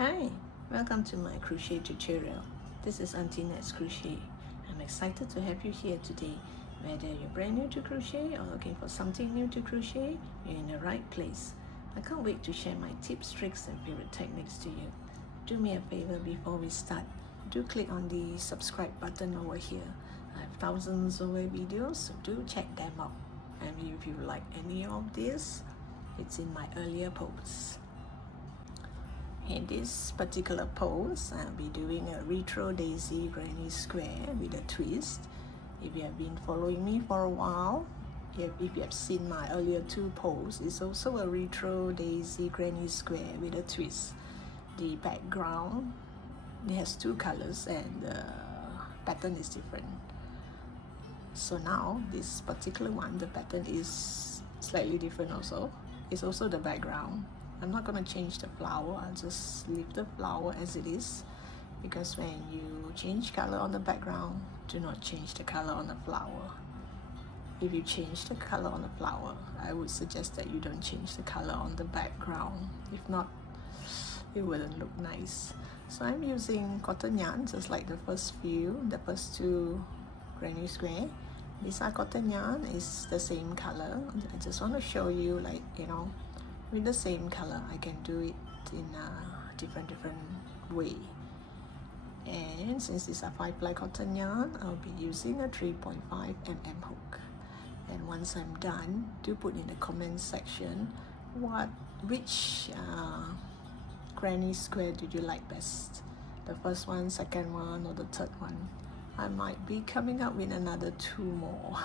Hi, welcome to my crochet tutorial. This is Auntie Nat's Crochet. I'm excited to have you here today. Whether you're brand new to crochet or looking for something new to crochet, you're in the right place. I can't wait to share my tips, tricks and favorite techniques to you. Do me a favor before we start. Do click on the subscribe button over here. I have thousands of videos, so do check them out. And if you like any of this, it's in my earlier posts. In this particular pose, I'll be doing a retro daisy granny square with a twist. If you have been following me for a while, if you have seen my earlier two poses, it's also a retro daisy granny square with a twist. The background, it has two colors and the pattern is different. So now this particular one, the pattern is slightly different also. It's also the background. I'm not going to change the flower, I'll just leave the flower as it is, because when you change color on the background, do not change the color on the flower. If you change the color on the flower, I would suggest that you don't change the color on the background. If not, it wouldn't look nice. So I'm using cotton yarn, just like the first two granny square. These are cotton yarn, it's the same color. I just want to show you, like, with the same color, I can do it in a different way. And since these are 5-ply cotton yarn, I'll be using a 3.5 mm hook. And once I'm done, do put in the comment section which granny square did you like best? The first one, second one, or the third one? I might be coming up with another 2 more.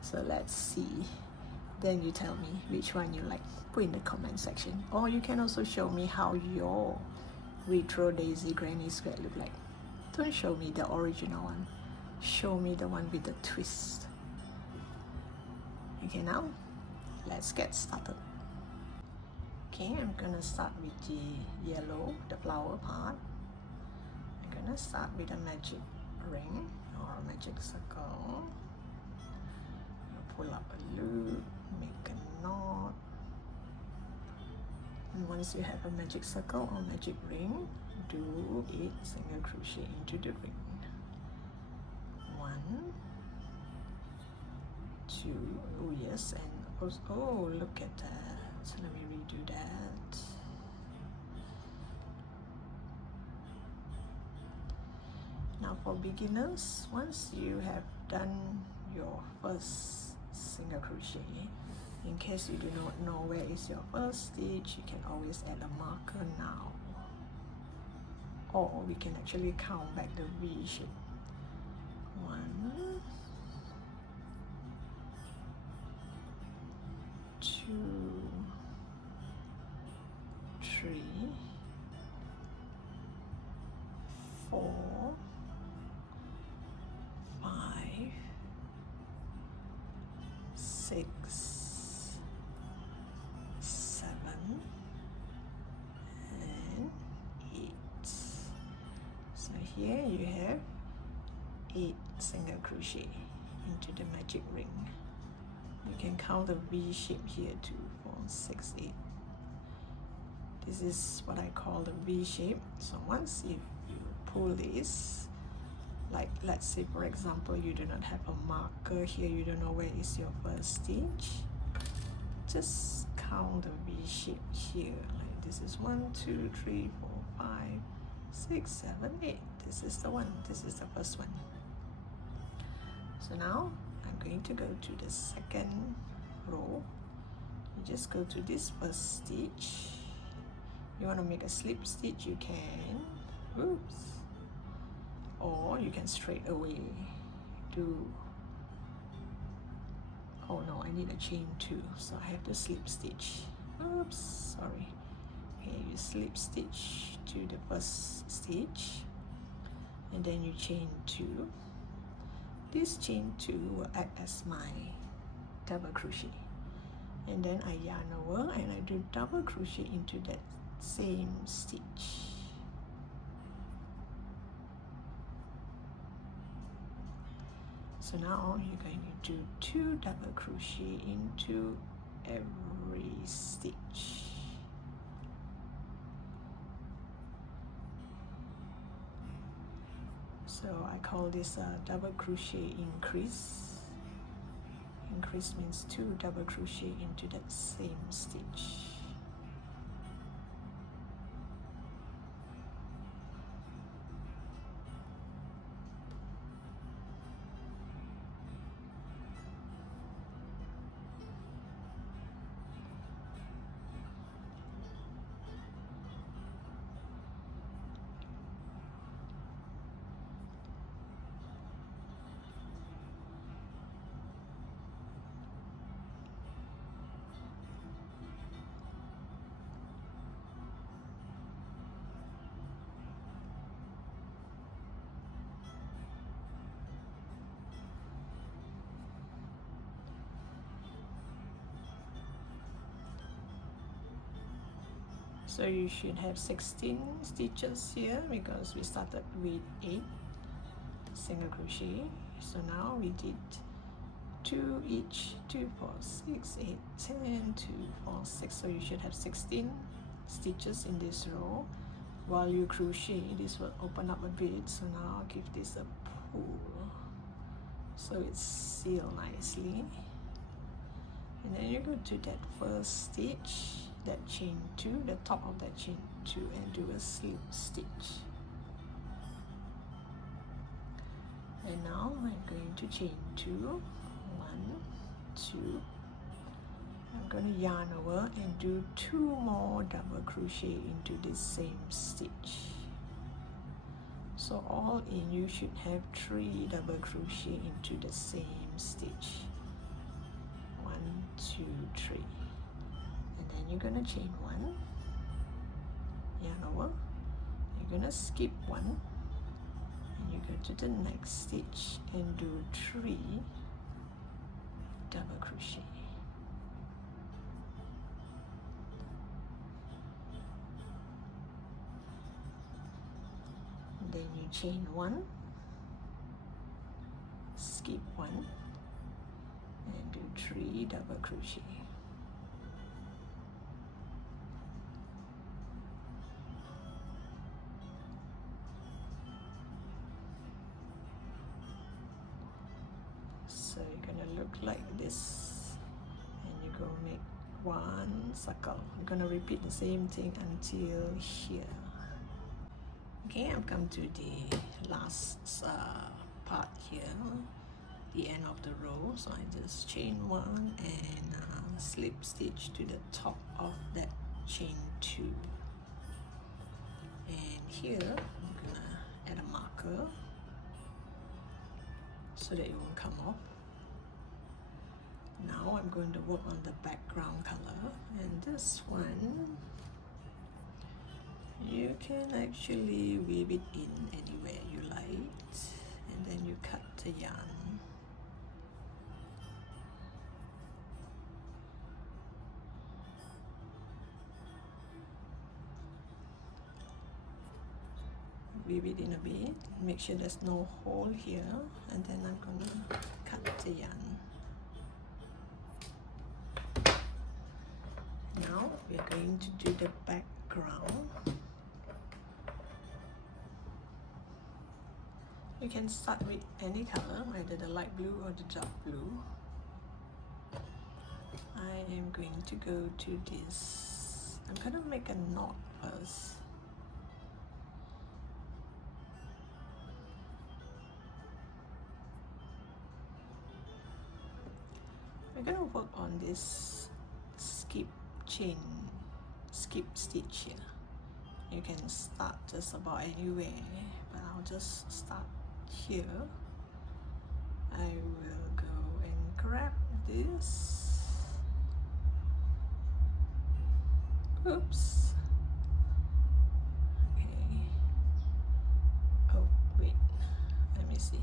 So let's see. Then you tell me which one you like. Put in the comment section. Or you can also show me how your retro daisy granny square look like. Don't show me the original one. Show me the one with the twist. Okay, now let's get started. Okay, I'm gonna start with the yellow, the flower part. I'm gonna start with a magic ring or a magic circle. Pull up a loop, make a knot, and once you have a magic circle or magic ring, do 8 single crochet into the ring. 1, 2, oh yes, and oh, look at that. So let me redo that. Now for beginners, once you have done your first single crochet, in case you do not know where is your first stitch, you can always add a marker now, or we can actually count back the V shape. 1, 2, 3, 4, 5, 6, 7, and 8. So here you have 8 single crochet into the magic ring. You can count the V shape here, 2, 4, 6, 8. This is what I call the V shape. So once if you pull this, like let's say for example you do not have a marker here, you don't know where is your first stitch, just count the V shape here. Like this is 1, 2, 3, 4, 5, 6, 7, 8. This is the one, this is the first one. So now I'm going to go to the second row. You just go to this first stitch. You want to make a slip stitch, you can, oops, or you can straight away do, oh no, I need a chain 2, so I have to slip stitch, oops, sorry. Okay, you slip stitch to the first stitch and then you chain 2. This chain 2 will act as my double crochet, and then I yarn over and I do double crochet into that same stitch. So now you're going to do 2 double crochet into every stitch. So I call this a double crochet increase. Increase means 2 double crochet into that same stitch. So you should have 16 stitches here because we started with 8 single crochet. So now we did 2 each, 2, 4, 6, 8, 10, 2, 4, 6. So you should have 16 stitches in this row. While you crochet, this will open up a bit. So now I'll give this a pull so it's sealed nicely. And then you go to that first stitch, that chain 2, the top of that chain 2, and do a slip stitch. And now I'm going to chain 2, 1, 2. I'm going to yarn over and do 2 more double crochet into this same stitch. So all in, you should have 3 double crochet into the same stitch. 1, 2, 3. And then you're going to chain 1, yarn over, you're going to skip 1, and you go to the next stitch and do 3 double crochet. And then you chain 1, skip 1, and do 3 double crochet. So you're gonna look like this, and you go make 1 circle. You're gonna repeat the same thing until here. Okay, I've come to the last part here, the end of the row. So I just chain 1 and slip stitch to the top of that chain 2. And here I'm gonna add a marker so that it won't come off. Now I'm going to work on the background color, and this one you can actually weave it in anywhere you like, and then you cut the yarn. Weave it in a bit, make sure there's no hole here, and then I'm gonna cut the yarn. Now we're going to do the background. You can start with any color, either the light blue or the dark blue. I am going to go to this. I'm gonna make a knot first. We're gonna work on this skip stitch here. You can start just about anywhere, but I'll just start here. I will go and grab this. Oops. Okay. Oh, wait. Let me see.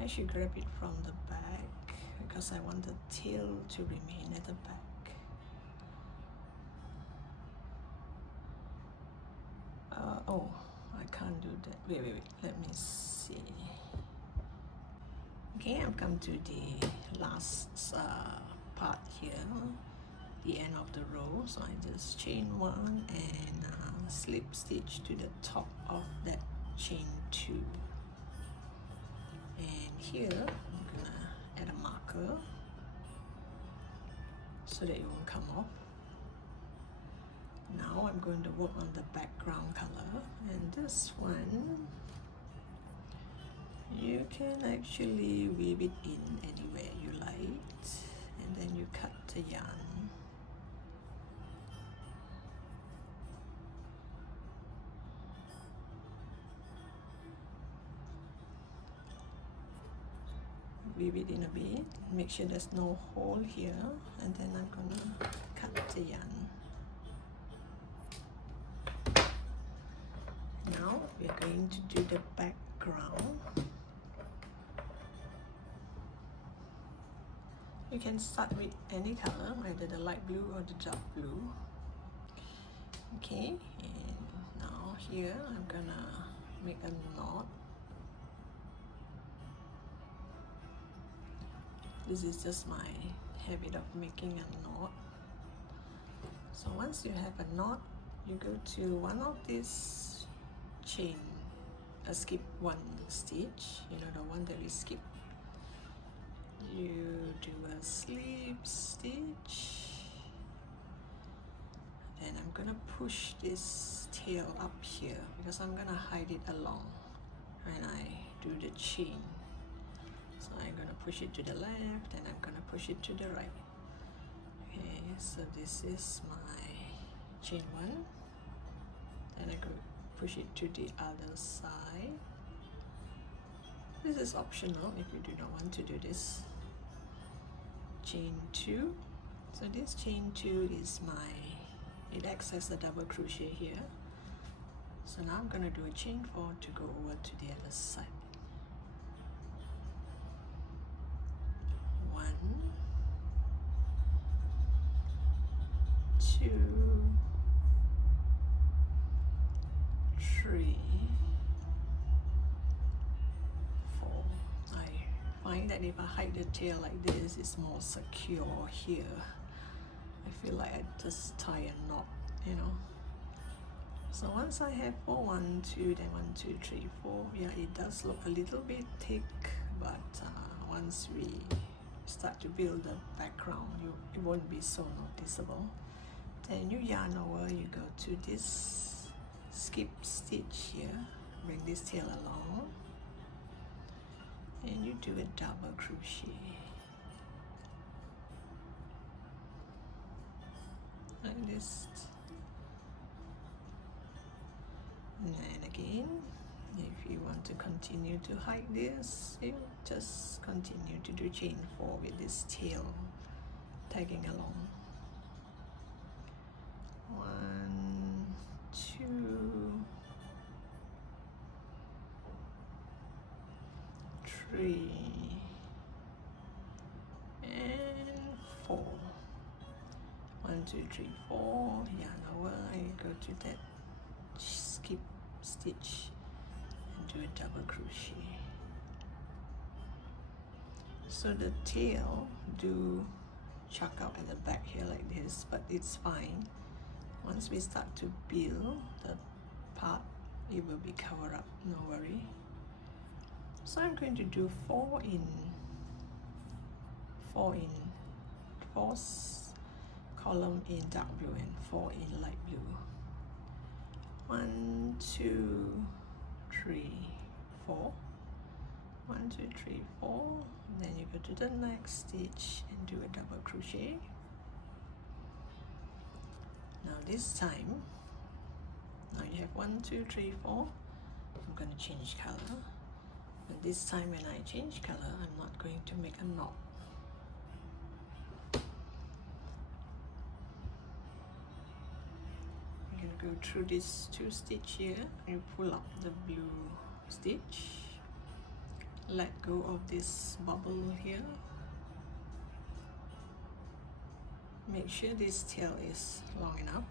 I should grab it from the back because I want the tail to remain at the back. Oh, I can't do that. Wait. Let me see. Okay, I've come to the last part here, the end of the row. So I just chain 1 and slip stitch to the top of that chain 2, and here I'm gonna add a marker so that it won't come off. Now I'm going to work on the background color, and this one you can actually weave it in anywhere you like, and then you cut the yarn. Weave it in a bit, make sure there's no hole here, and then I'm gonna cut the yarn. Now we're going to do the background. You can start with any color, either the light blue or the dark blue. Okay, and now here I'm gonna make a knot. This is just my habit of making a knot. So once you have a knot, you go to one of these chain, skip one stitch, you know, the one that we skip. You do a slip stitch, and I'm gonna push this tail up here because I'm gonna hide it along when I do the chain. So I'm gonna push it to the left, and I'm gonna push it to the right. Okay, so this is my chain 1, and I go push it to the other side. This is optional if you do not want to do this. Chain 2. So this chain 2 is it acts as a double crochet here. So now I'm gonna do a chain 4 to go over to the other side. 1, 2, 3, 4. I find that if I hide the tail like this, it's more secure here. I feel like I just tie a knot, you know. So once I have 4, 1, 2, then 1, 2, 3, 4. Yeah, it does look a little bit thick, but once we start to build the background, it won't be so noticeable. Then you yarn over, you go to this skip stitch here, bring this tail along, and you do a double crochet. Like this. And then again, if you want to continue to hide this, you just continue to do chain 4 with this tail tagging along. 1, 2, 3, and 4. 1, 2, 3, 4. Yarn over, I go to that skip stitch and do a double crochet. So the tail do chuck out at the back here like this, but it's fine. Once we start to build the part, it will be covered up, no worry. So I'm going to do 4 column in dark blue and 4 in light blue. 1, 2, 3, 4. 1, 2, 3, 4. Then you go to the next stitch and do a double crochet. Now this time, now you have 1, 2, 3, 4. I'm going to change color. And this time when I change color, I'm not going to make a knot. I'm going to go through these 2 stitch here. You pull up the blue stitch. Let go of this bubble here. Make sure this tail is long enough.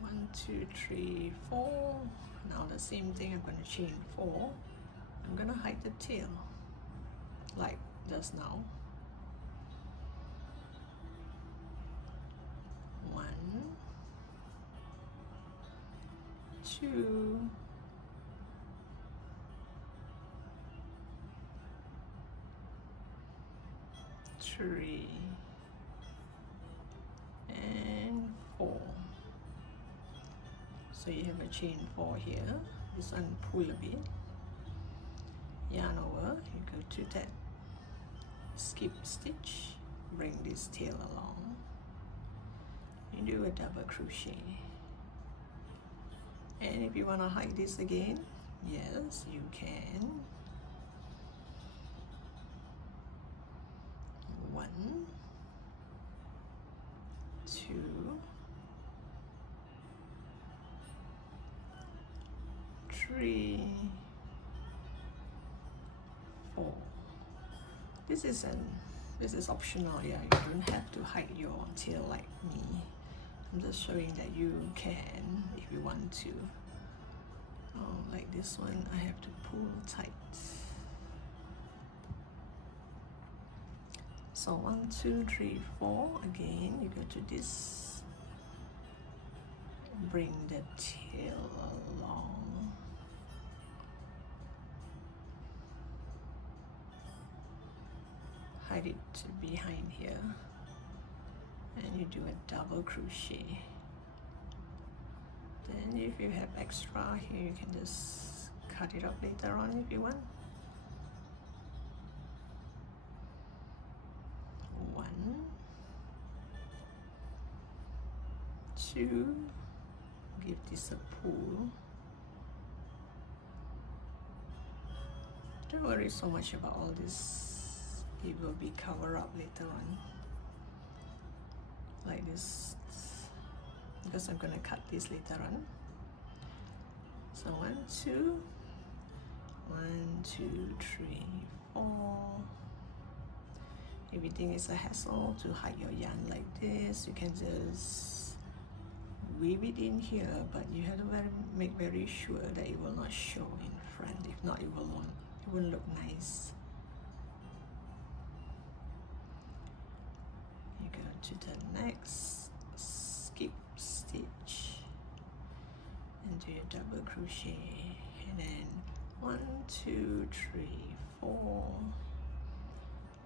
1, 2, 3, 4. Now the same thing, I'm going to chain 4. I'm going to hide the tail like just now. 1, 2, 3, and 4. So you have a chain 4 here. This one pull a bit, yarn over, you go to that skip stitch, bring this tail along, you do a double crochet. And if you want to hide this again, yes, you can. 1, 2, 3, 4. This is optional, yeah. You don't have to hide your tail like me. I'm just showing that you can if you want to. Oh, like this one, I have to pull tight. So 1, 2, 3, 4. Again, you go to this, bring the tail along. Hide it behind here, and you do a double crochet. Then if you have extra here, you can just cut it up later on if you want. 1, 2, give this a pull. Don't worry so much about all this, it will be covered up later on, like this, because I'm gonna cut this later on. So 1, 2, 1, 2, 3, 4. If you think it's a hassle to hide your yarn like this, you can just weave it in here, but you have to make very sure that it will not show in front. If not, it won't look nice. You go to the next skip stitch and do a double crochet, and then 1, 2, 3, 4.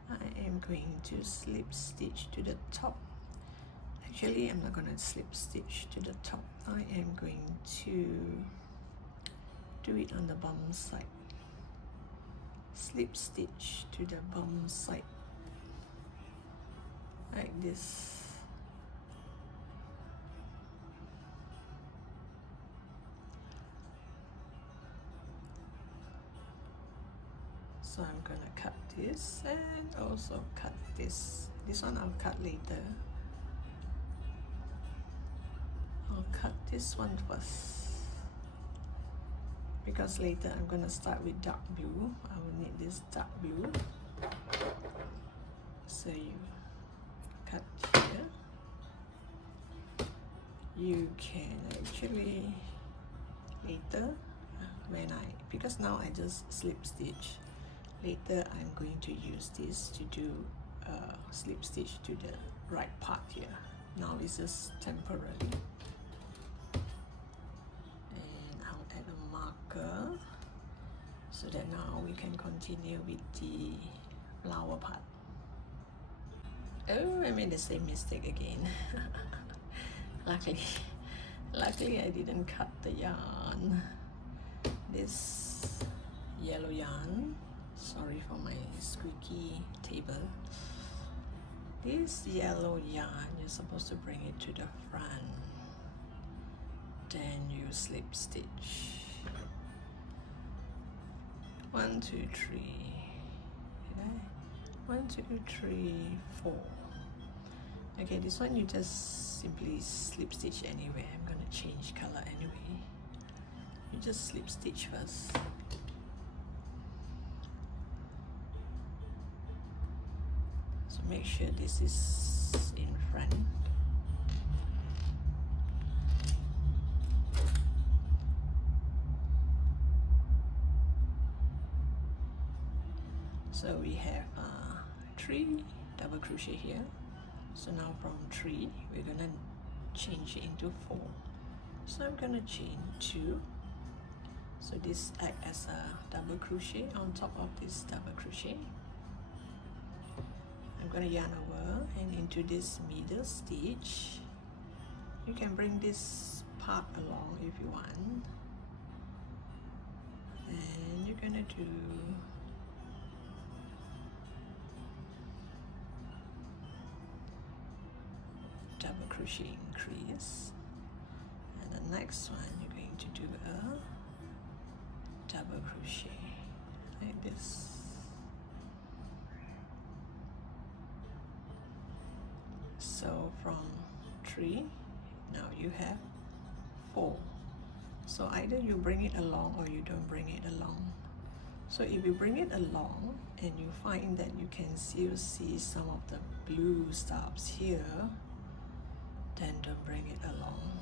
I am going to slip stitch to the top. Actually, I'm not going to slip stitch to the top. I am going to do it on the bottom side. Slip stitch to the bottom side, like this. So I'm gonna cut this and also cut this. This one I'll cut later. I'll cut this one first, because later I'm gonna start with dark blue. I will need this dark blue. So you cut here. You can actually later, because now I just slip stitch. Later I'm going to use this to do slip stitch to the right part here. Now it's just temporary. And I'll add a marker so that now we can continue with the flower part. Oh, I made the same mistake again. Luckily I didn't cut the yarn. This yellow yarn, sorry for my squeaky table. This yellow yarn, you're supposed to bring it to the front. Then you slip stitch. 1, 2, 3. Okay. 1, 2, 3, 4. Okay, this one you just simply slip stitch anyway. I'm gonna change color anyway. You just slip stitch first. So make sure this is in front. So we have 3 double crochet here. So now from 3 we're gonna change it into 4. So I'm gonna chain 2. So this acts as a double crochet on top of this double crochet. I'm gonna yarn over and into this middle stitch. You can bring this part along if you want. And you're gonna do double crochet increase, and the next one you're going to do a double crochet like this. So from 3, now you have 4. So either you bring it along or you don't bring it along. So if you bring it along and you find that you can still see some of the blue stubs here, then don't bring it along.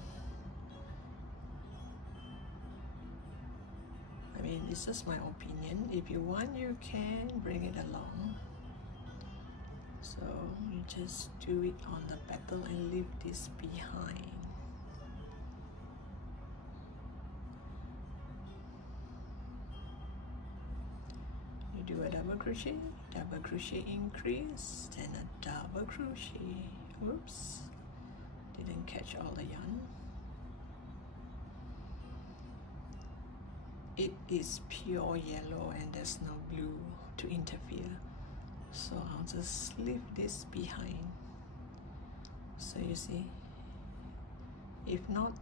I mean, it's just my opinion. If you want, you can bring it along. So you just do it on the petal and leave this behind. You do a double crochet increase, then a double crochet. Oops, didn't catch all the yarn. It is pure yellow and there's no blue to interfere. So I'll just leave this behind. So you see, if not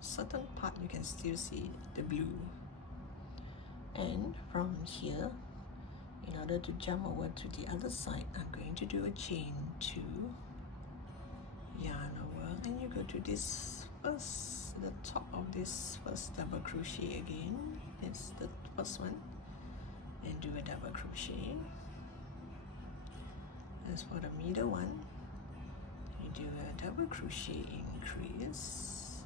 certain part, you can still see the blue. And from here, in order to jump over to the other side, I'm going to do a chain 2, yarn over, and you go to this first, the top of this first double crochet again. That's the first one, and do a double crochet. As for the middle one, you do a double crochet increase,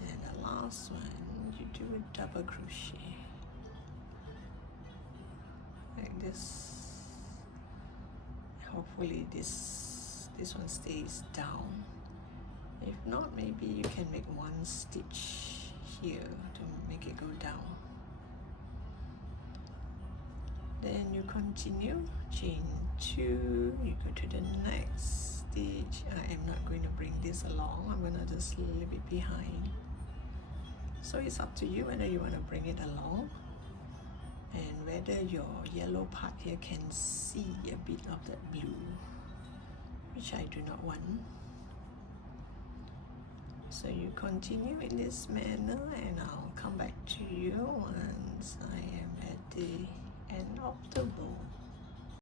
and the last one you do a double crochet like this. Hopefully this one stays down. If not, maybe you can make one stitch here to make it go down. Then you continue, chain 2, you go to the next stitch. I am not going to bring this along, I'm going to just leave it behind. So it's up to you whether you want to bring it along and whether your yellow part here can see a bit of that blue, which I do not want. So you continue in this manner, and I'll come back to you once I am at the end of the row.